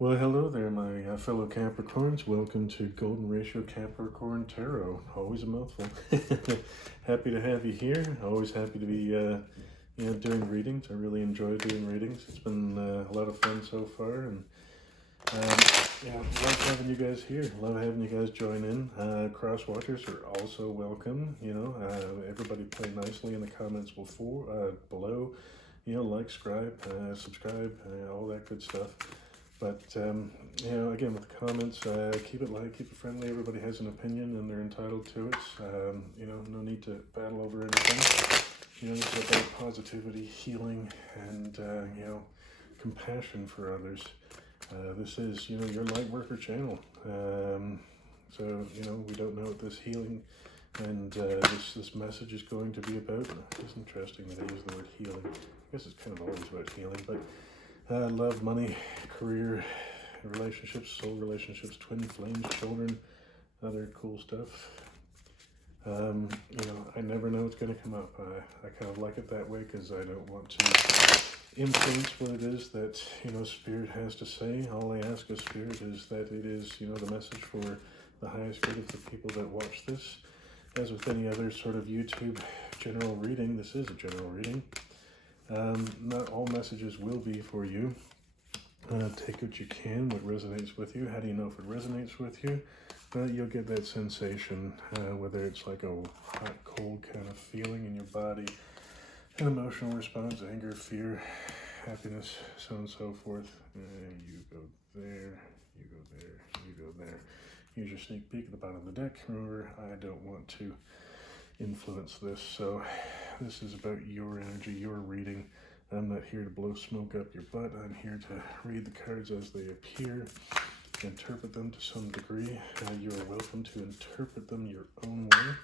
Well, hello there, my fellow Capricorns. Welcome to Golden Ratio Capricorn Tarot. Always a mouthful. Happy to have you here. Always happy to be, doing readings. I really enjoy doing readings. It's been a lot of fun so far, and love having you guys here. Love having you guys join in. Cross watchers are also welcome. Everybody play nicely in the comments below. Like, subscribe, all that good stuff. But, again, with the comments, keep it light, keep it friendly. Everybody has an opinion and they're entitled to it. No need to battle over anything. It's about positivity, healing, and, compassion for others. This is, your lightworker channel. We don't know what this healing and this message is going to be about. It's interesting that I use the word healing. I guess it's kind of always about healing, but love, money, career, relationships, soul relationships, twin flames, children, other cool stuff. I never know what's going to come up. I kind of like it that way because I don't want to influence what it is that, Spirit has to say. All I ask of Spirit is that it is, the message for the highest good of the people that watch this. As with any other sort of YouTube general reading, this is a general reading. Not all messages will be for you. Take what you can, what resonates with you. How do you know if it resonates with you? You'll get that sensation, whether it's like a hot, cold kind of feeling in your body, an emotional response, anger, fear, happiness, so on and so forth. You go there, you go there, you go there. Here's your sneak peek at the bottom of the deck. Remember, I don't want to influence this, so this is about your energy, your reading. I'm not here to blow smoke up your butt. I'm here to read the cards as they appear, interpret them to some degree. You are welcome to interpret them your own way.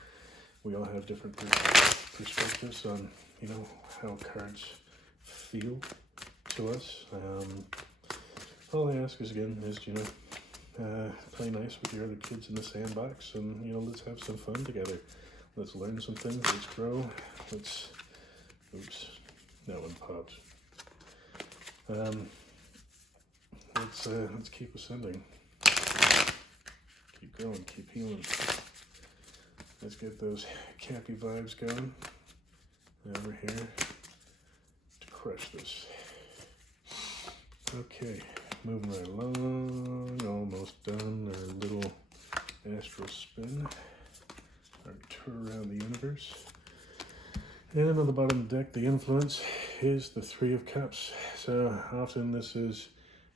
We all have different perspectives on, how cards feel to us. All I ask is, again, play nice with your other kids in the sandbox, and, let's have some fun together. Let's learn some things, let's grow, oops, that one popped. Let's keep ascending. Keep growing, keep healing. Let's get those cappy vibes going. Now we're here to crush this. Okay, moving right along, almost done our little astral spin. Our tour around the universe. And on the bottom of the deck, the influence is the Three of Cups. So often this is,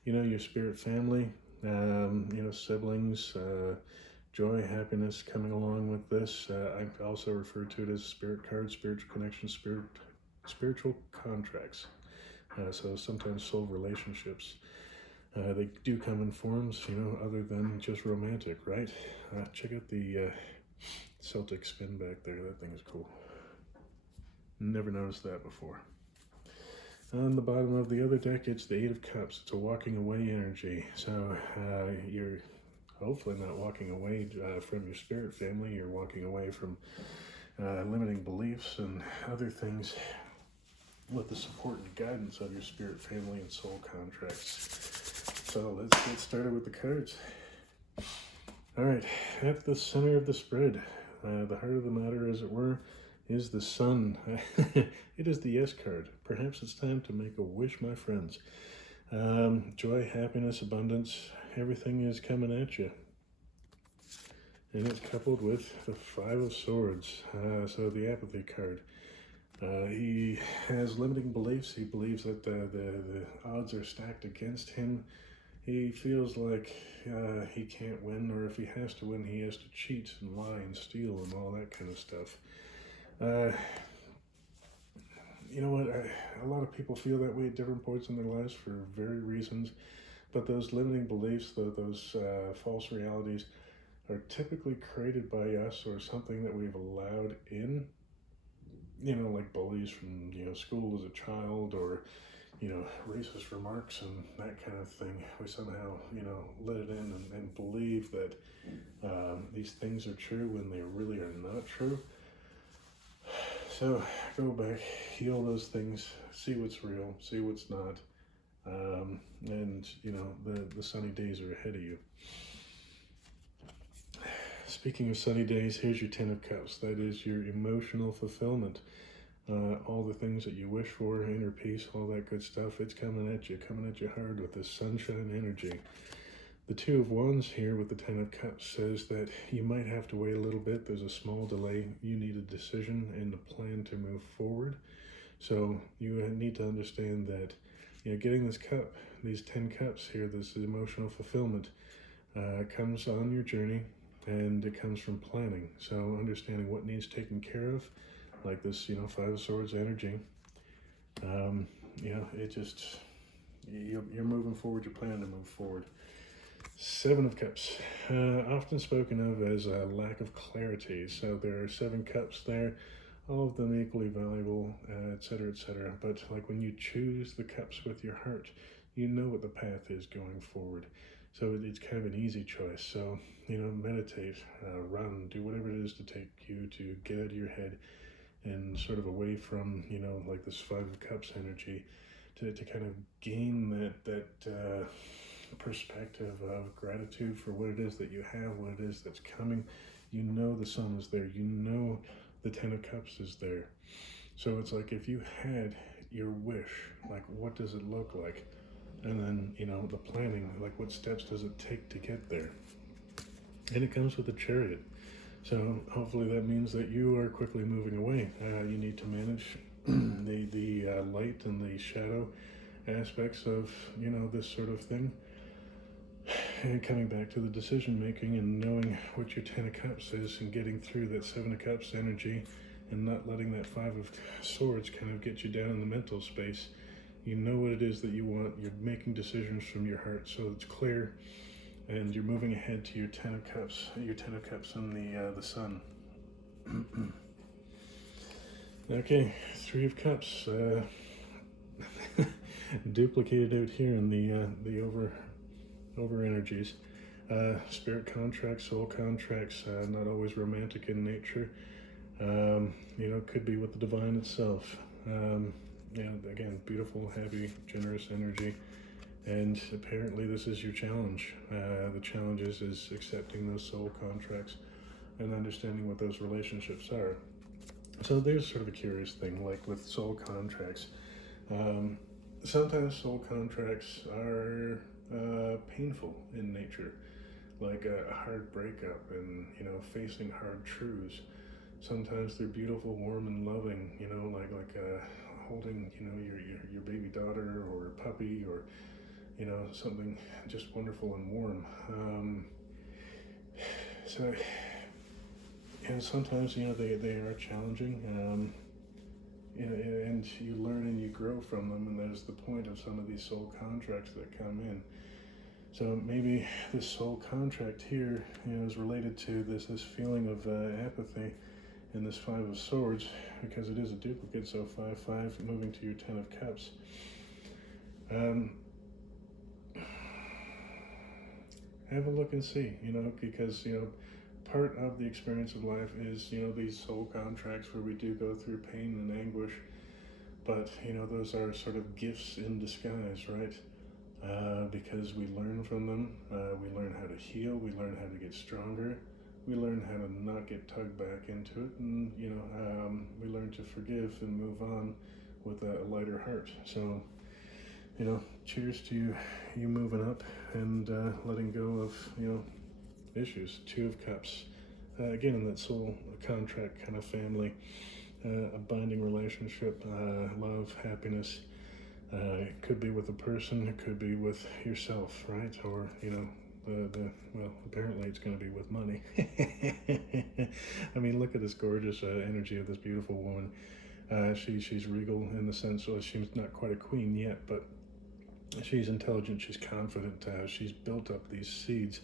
your spirit family, siblings, joy, happiness coming along with this. I also refer to it as spirit cards, spiritual connections, spiritual contracts. So sometimes soul relationships. They do come in forms, other than just romantic, right? Check out the Celtic spin back there. That thing is cool. Never noticed that before. On the bottom of the other deck, it's the Eight of Cups. It's a walking away energy. So you're hopefully not walking away from your spirit family. You're walking away from limiting beliefs and other things with the support and guidance of your spirit family and soul contracts. So let's get started with the cards. All right, at the center of the spread, the heart of the matter, as it were, is the Sun. It is the Yes card. Perhaps it's time to make a wish, my friends. Joy, happiness, abundance, everything is coming at you. And it's coupled with the Five of Swords, so the apathy card. He has limiting beliefs. He believes that the odds are stacked against him. He feels like he can't win, or if he has to win, he has to cheat and lie and steal and all that kind of stuff. You know what? A lot of people feel that way at different points in their lives for varied reasons, but those limiting beliefs, those false realities, are typically created by us or something that we've allowed in. Like bullies from school as a child, or racist remarks and that kind of thing. We somehow, let it in and believe that these things are true when they really are not true. So go back, heal those things, see what's real, see what's not, and you know the sunny days are ahead of you. Speaking of sunny days, here's your Ten of Cups. That is your emotional fulfillment. All the things that you wish for, inner peace, all that good stuff, it's coming at you hard with this sunshine energy. The Two of Wands here with the Ten of Cups says that you might have to wait a little bit. There's a small delay. You need a decision and a plan to move forward. So you need to understand that, you know, getting this cup, these 10 cups here, this emotional fulfillment, comes on your journey, and it comes from planning. So understanding what needs taken care of, like this, you know, Five of Swords energy. You know, it just, you're moving forward, you're planning to move forward. Seven of Cups, often spoken of as a lack of clarity. So there are 7 cups there, all of them equally valuable, etc., etc. But like when you choose the cups with your heart, you know what the path is going forward. So it's kind of an easy choice. So, you know, meditate, run, do whatever it is to take you to get out of your head and sort of away from, you know, like this Five of Cups energy, to kind of gain that perspective of gratitude for what it is that you have, what it is that's coming. You know the sun is there. You know the Ten of Cups is there. So it's like if you had your wish, like what does it look like? And then, you know, the planning, like what steps does it take to get there? And it comes with a Chariot. So hopefully that means that you are quickly moving away. You need to manage the light and the shadow aspects of, you know, this sort of thing. And coming back to the decision making and knowing what your Ten of Cups is and getting through that Seven of Cups energy and not letting that Five of Swords kind of get you down in the mental space. You know what it is that you want. You're making decisions from your heart, so it's clear, and you're moving ahead to your Ten of Cups. Your Ten of Cups and the Sun. Okay, Three of Cups. Duplicated out here in the over energies. Spirit contracts, soul contracts, not always romantic in nature. You know, could be with the divine itself. Yeah, again, beautiful, happy, generous energy. And apparently this is your challenge. The challenge is accepting those soul contracts and understanding what those relationships are. So there's sort of a curious thing, like with soul contracts. Sometimes soul contracts are painful in nature, like a hard breakup and, you know, facing hard truths. Sometimes they're beautiful, warm, and loving, you know, like holding, you know, your baby daughter or puppy, or, you know, something just wonderful and warm. So, and sometimes, you know, they are challenging, and you learn and you grow from them, and there's the point of some of these soul contracts that come in. So maybe this soul contract here, you know, is related to this feeling of apathy in this Five of Swords, because it is a duplicate. So 5-5 moving to your Ten of Cups. Have a look and see, you know, because, you know, part of the experience of life is, you know, these soul contracts where we do go through pain and anguish, but, you know, those are sort of gifts in disguise, right? Because we learn from them, we learn how to heal, we learn how to get stronger, we learn how to not get tugged back into it, and, you know, we learn to forgive and move on with a lighter heart. So, you know, cheers to you moving up and letting go of, you know, issues. Two of Cups, again in that soul contract kind of family, a binding relationship, love, happiness. It could be with a person, it could be with yourself, right? Or, you know, well, apparently it's going to be with money. I mean, look at this gorgeous energy of this beautiful woman. She's regal in the sense, well, she's not quite a queen yet, but she's intelligent, she's confident, she's built up these seeds,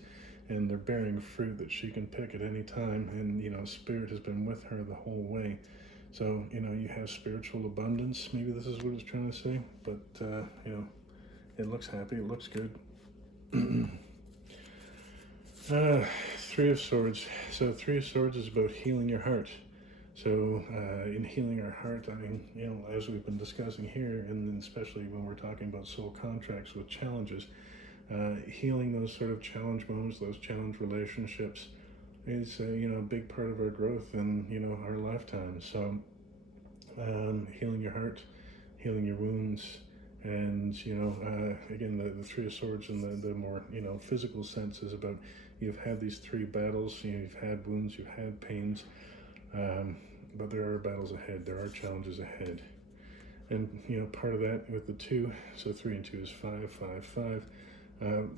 and they're bearing fruit that she can pick at any time, and, you know, Spirit has been with her the whole way. So, you know, you have spiritual abundance, maybe this is what it's trying to say, but, you know, it looks happy, it looks good. Three of Swords. So Three of Swords is about healing your heart. So in healing our heart, I mean, as we've been discussing here, and especially when we're talking about soul contracts with challenges, healing those sort of challenge moments, those challenge relationships is, a big part of our growth and, our lifetime. So healing your heart, healing your wounds, and, again, the Three of Swords in the more, physical sense is about you've had these three battles, you've had wounds, you've had pains, but there are battles ahead, there are challenges ahead. And, part of that with the two, so 3 and 2 is 5, 5, 5,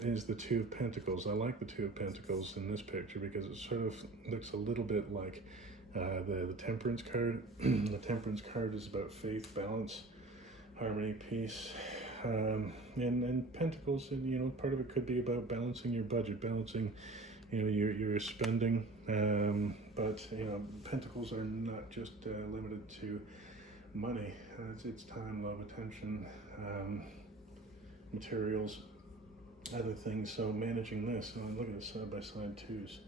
is the Two of Pentacles. I like the Two of Pentacles in this picture because it sort of looks a little bit like the Temperance card. The Temperance card is about faith, balance, harmony, peace, and Pentacles. And part of it could be about balancing your budget, balancing, your spending. But Pentacles are not just limited to money. It's time, love, attention, materials, other things. So managing this, and look at the side-by-side twos.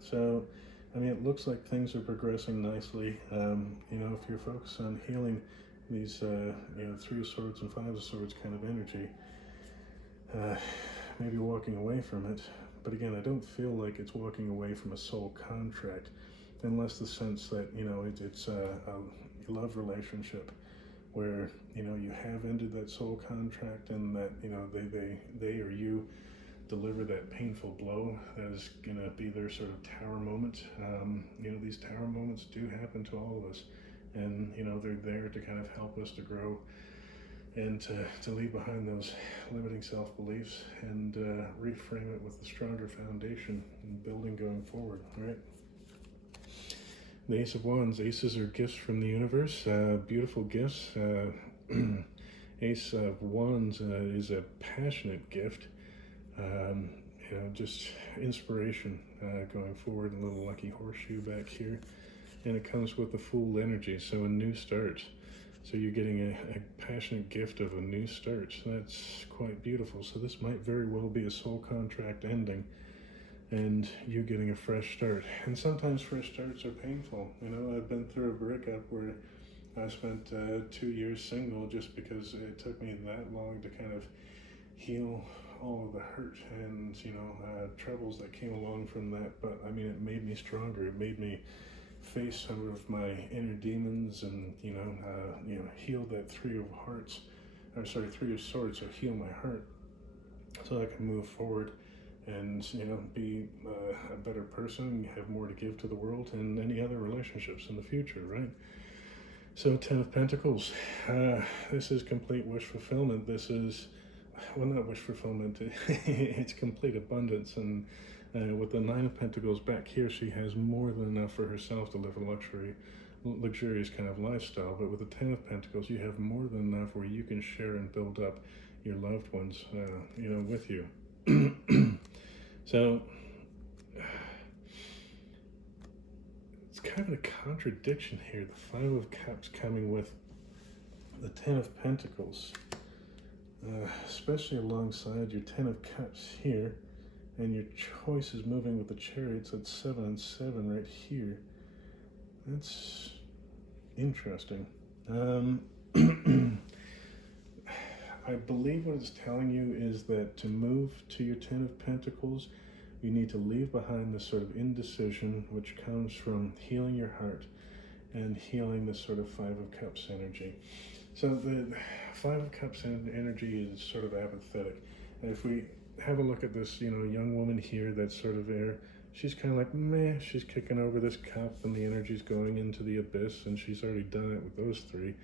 So, I mean, it looks like things are progressing nicely. If you're focused on healing these, Three of Swords and Five of Swords kind of energy, maybe walking away from it. But again, I don't feel like it's walking away from a soul contract, unless the sense that, it's a love relationship where, you have ended that soul contract, and that, they or you deliver that painful blow that is going to be their sort of tower moment. These tower moments do happen to all of us, and they're there to kind of help us to grow and to leave behind those limiting self-beliefs and reframe it with a stronger foundation and building going forward, right? The Ace of Wands. Aces are gifts from the universe, beautiful gifts. Ace of Wands is a passionate gift. Just inspiration going forward. A little lucky horseshoe back here, and it comes with the Fool energy, so a new start. So you're getting a passionate gift of a new start. So that's quite beautiful. So this might very well be a soul contract ending, and you getting a fresh start. And sometimes fresh starts are painful. I've been through a breakup where I spent 2 years single just because it took me that long to kind of heal all of the hurt and troubles that came along from that. But I mean, it made me stronger. It made me face some of my inner demons, and heal that Three of Swords, so heal my heart so I can move forward and be a better person, have more to give to the world and any other relationships in the future, right? So 10 of Pentacles, this is complete wish fulfillment. This is, well, not wish fulfillment, it's complete abundance. And with the 9 of Pentacles back here, she has more than enough for herself to live a luxurious kind of lifestyle. But with the 10 of Pentacles, you have more than enough where you can share and build up your loved ones, with you. So it's kind of a contradiction here. The 5 of Cups coming with the 10 of Pentacles, especially alongside your 10 of Cups here, and your choice is moving with the Chariots at 7 and 7 right here. That's interesting. I believe what it's telling you is that to move to your 10 of Pentacles, you need to leave behind this sort of indecision, which comes from healing your heart and healing this sort of 5 of Cups energy. So the 5 of Cups energy is sort of apathetic. And if we have a look at this, young woman here that's sort of there, she's kind of like, meh, she's kicking over this cup and the energy's going into the abyss, and she's already done it with those 3.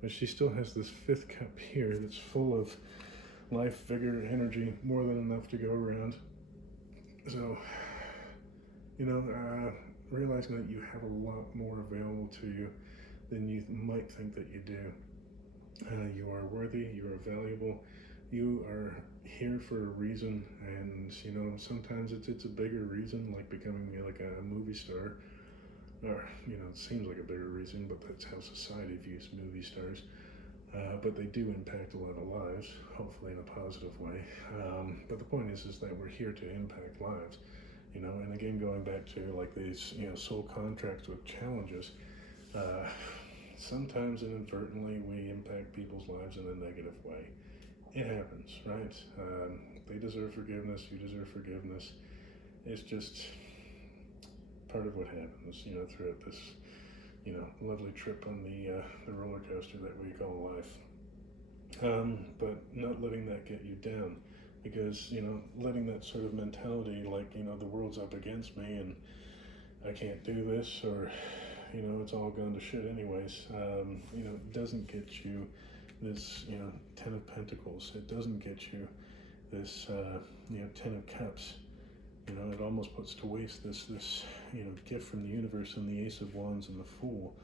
But she still has this 5th cup here that's full of life, vigor, energy, more than enough to go around. So, realizing that you have a lot more available to you than you might think that you do. You are worthy, you are valuable, you are here for a reason, and sometimes it's a bigger reason, like becoming like a movie star, or it seems like a bigger reason, but that's how society views movie stars. But they do impact a lot of lives, hopefully in a positive way. But the point is that we're here to impact lives, you know, and again, going back to like these, you know, soul contracts with challenges, sometimes inadvertently we impact people's lives in a negative way. It happens, right? They deserve forgiveness, you deserve forgiveness. It's just part of what happens, you know, throughout this, you know, lovely trip on the roller coaster that we call life. But not letting that get you down, because, you know, letting that sort of mentality, like, you know, the world's up against me and I can't do this, or, you know, it's all gone to shit anyways, you know, doesn't get you this, you know, Ten of Pentacles. It doesn't get you this, you know, Ten of Cups. You know, it almost puts to waste this, you know, gift from the universe and the Ace of Wands and the Fool.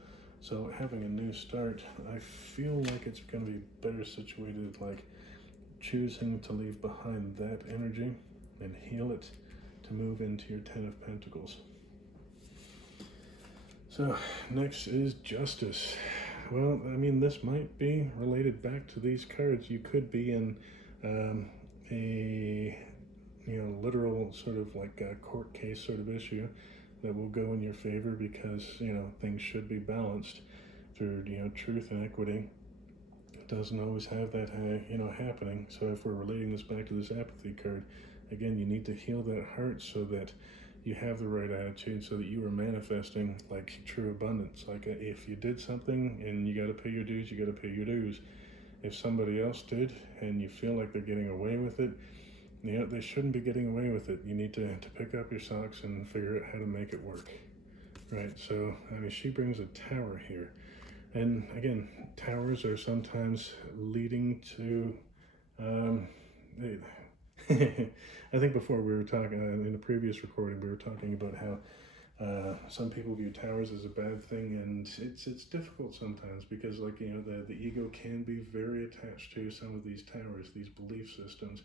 So having a new start, I feel like it's going to be better situated, like choosing to leave behind that energy and heal it to move into your Ten of Pentacles. So next is Justice. Well, I mean, this might be related back to these cards. You could be in a, you know, literal sort of like a court case sort of issue that will go in your favor, because, you know, things should be balanced through, you know, truth and equity. It doesn't always have that, you know, happening. So if we're relating this back to this apathy card, again, you need to heal that heart so that you have the right attitude, so that you are manifesting like true abundance. Like if you did something and you got to pay your dues, you got to pay your dues. If somebody else did and you feel like they're getting away with it, you know, they shouldn't be getting away with it. You need to pick up your socks and figure out how to make it work, right? So, I mean, she brings a tower here. And again, towers are sometimes leading to, I think before we were talking, in the previous recording, we were talking about how some people view towers as a bad thing, and it's difficult sometimes because, like, you know, the ego can be very attached to some of these towers, these belief systems,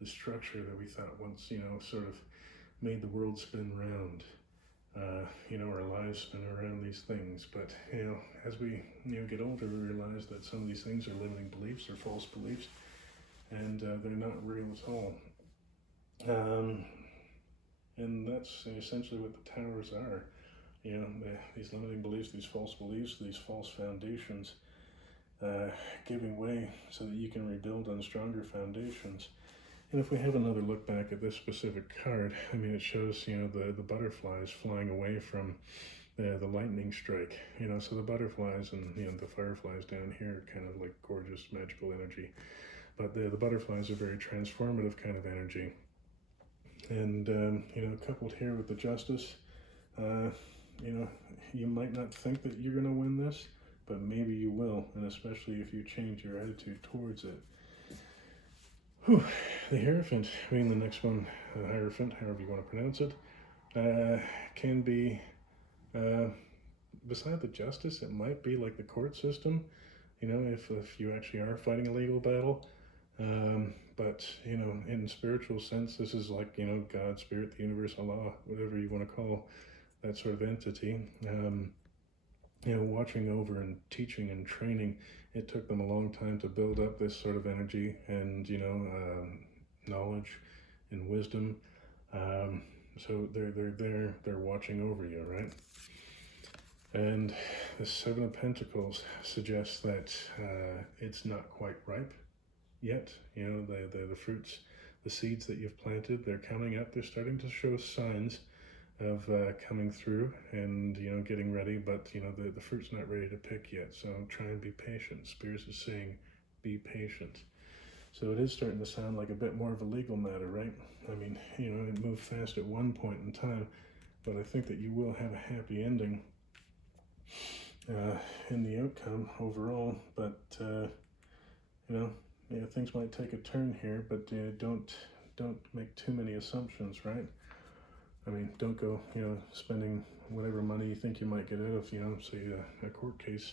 the structure that we thought once, you know, sort of made the world spin round, you know, our lives spin around these things. But, you know, as we, you know, get older, we realize that some of these things are limiting beliefs or false beliefs, and they're not real at all. And that's essentially what the towers are. You know, these limiting beliefs, these false beliefs, these false foundations, giving way so that you can rebuild on stronger foundations. And if we have another look back at this specific card, I mean, it shows, you know, the butterflies flying away from the lightning strike. You know, so the butterflies and, you know, the fireflies down here are kind of like gorgeous, magical energy. But the butterflies are very transformative kind of energy. And, you know, coupled here with the Justice, you know, you might not think that you're going to win this, but maybe you will, and especially if you change your attitude towards it. Whew. The Hierophant, I mean, the next one, Hierophant, however you want to pronounce it, can be, beside the Justice, it might be like the court system, you know, if you actually are fighting a legal battle. But, you know, in spiritual sense, this is like, you know, God, Spirit, the universe, Allah, whatever you want to call that sort of entity, you know, watching over and teaching and training. It took them a long time to build up this sort of energy and, you know, knowledge and wisdom. So they're watching over you, right? And the Seven of Pentacles suggests that it's not quite ripe yet. You know, the fruits, the seeds that you've planted, they're coming up. They're starting to show signs of coming through and, you know, getting ready, but, you know, the fruit's not ready to pick yet. So try and be patient. Spirit is saying, be patient. So it is starting to sound like a bit more of a legal matter, right? I mean, you know, it moved fast at one point in time, but I think that you will have a happy ending in the outcome overall. But, you know, yeah, things might take a turn here, but don't make too many assumptions, right? I mean, don't go, you know, spending whatever money you think you might get out of, you know, say a court case,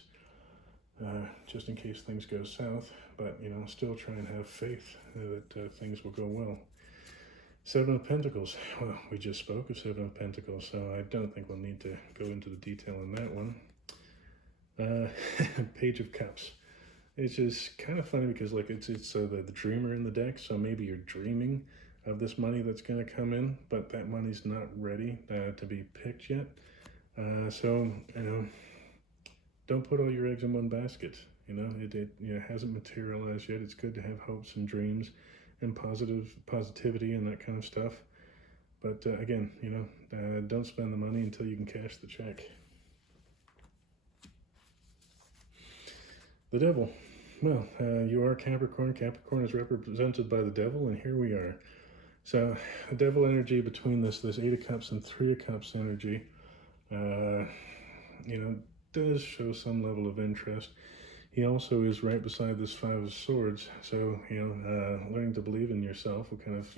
just in case things go south. But, you know, still try and have faith that things will go well. Seven of Pentacles. Well, we just spoke of Seven of Pentacles, so I don't think we'll need to go into the detail on that one. Page of Cups. It's just kind of funny because, like, it's the dreamer in the deck, so maybe you're dreaming of this money that's going to come in, but that money's not ready to be picked yet. So, don't put all your eggs in one basket. It hasn't materialized yet. It's good to have hopes and dreams and positivity and that kind of stuff. But again, don't spend the money until you can cash the check. The devil. Well, you are Capricorn. Capricorn is represented by the devil, and here we are. So, the devil energy between this Eight of Cups and Three of Cups energy, does show some level of interest. He also is right beside this Five of Swords, so, learning to believe in yourself will kind of,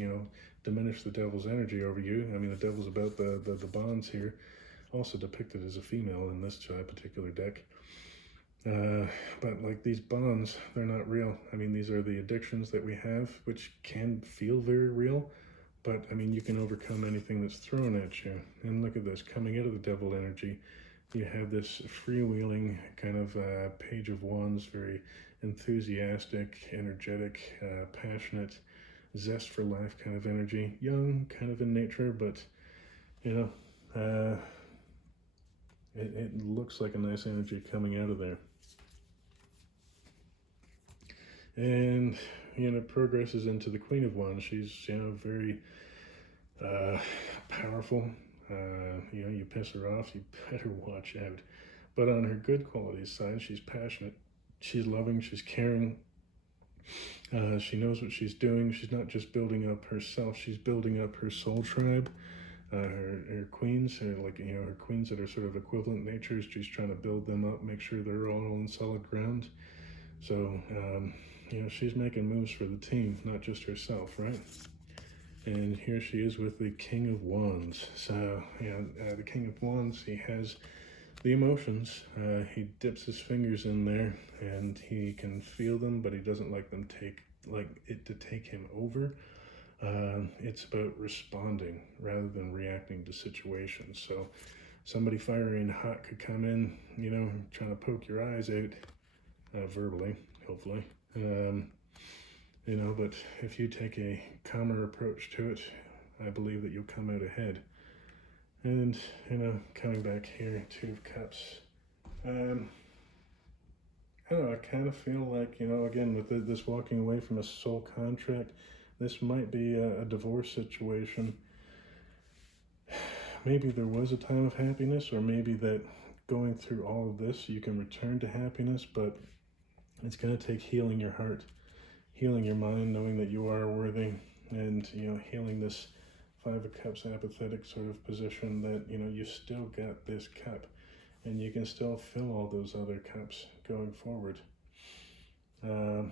diminish the devil's energy over you. I mean, the devil's about the bonds here, also depicted as a female in this particular deck. But like these bonds, they're not real. I mean, these are the addictions that we have, which can feel very real, but I mean, you can overcome anything that's thrown at you. And look at this, coming out of the devil energy, you have this freewheeling kind of Page of Wands, very enthusiastic, energetic, passionate, zest for life kind of energy. Young kind of in nature, but it looks like a nice energy coming out of there. And it progresses into the Queen of Wands. She's very powerful. You piss her off, you better watch out. But on her good qualities side, she's passionate, she's loving, she's caring. She knows what she's doing. She's not just building up herself, she's building up her soul tribe. Her queens, her queens that are sort of equivalent natures, she's trying to build them up, make sure they're all on solid ground. So, she's making moves for the team, not just herself, right? And here she is with the King of Wands. So, the King of Wands, he has the emotions. He dips his fingers in there, and he can feel them, but he doesn't like it to take him over. It's about responding rather than reacting to situations. So, somebody fiery hot could come in, trying to poke your eyes out, verbally, hopefully. But if you take a calmer approach to it, I believe that you'll come out ahead. And, coming back here, Two of Cups. I don't know, I kind of feel like, again, with this walking away from a soul contract, this might be a divorce situation. Maybe there was a time of happiness, or maybe that going through all of this, you can return to happiness, but it's going to take healing your heart, healing your mind, knowing that you are worthy, and, healing this Five of Cups apathetic sort of position that, you still got this cup, and you can still fill all those other cups going forward. And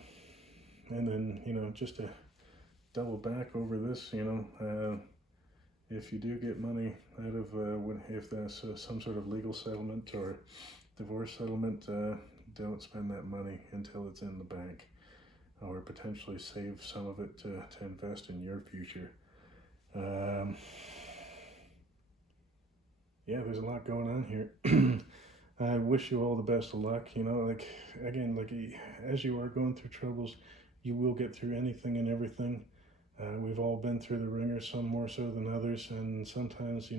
then, just to double back over this, if you do get money out of, if that's some sort of legal settlement or divorce settlement, don't spend that money until it's in the bank, or potentially save some of it to invest in your future. There's a lot going on here. I wish you all the best of luck. As you are going through troubles, you will get through anything and everything. We've all been through the ringer, some more so than others, and sometimes,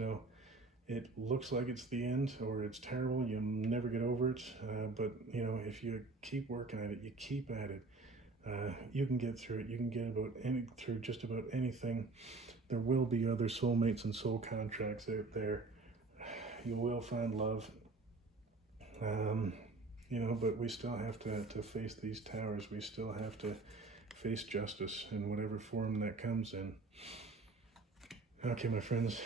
it looks like it's the end or it's terrible, you'll never get over it, but if you keep working at it, you keep at it, you can get through it. You can get through just about anything. There will be other soulmates and soul contracts out there. You will find love, but we still have to face these towers. We still have to face justice in whatever form that comes in. Okay, my friends,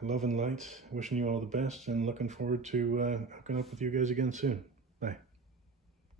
love and light, wishing you all the best, and looking forward to hooking up with you guys again soon. Bye.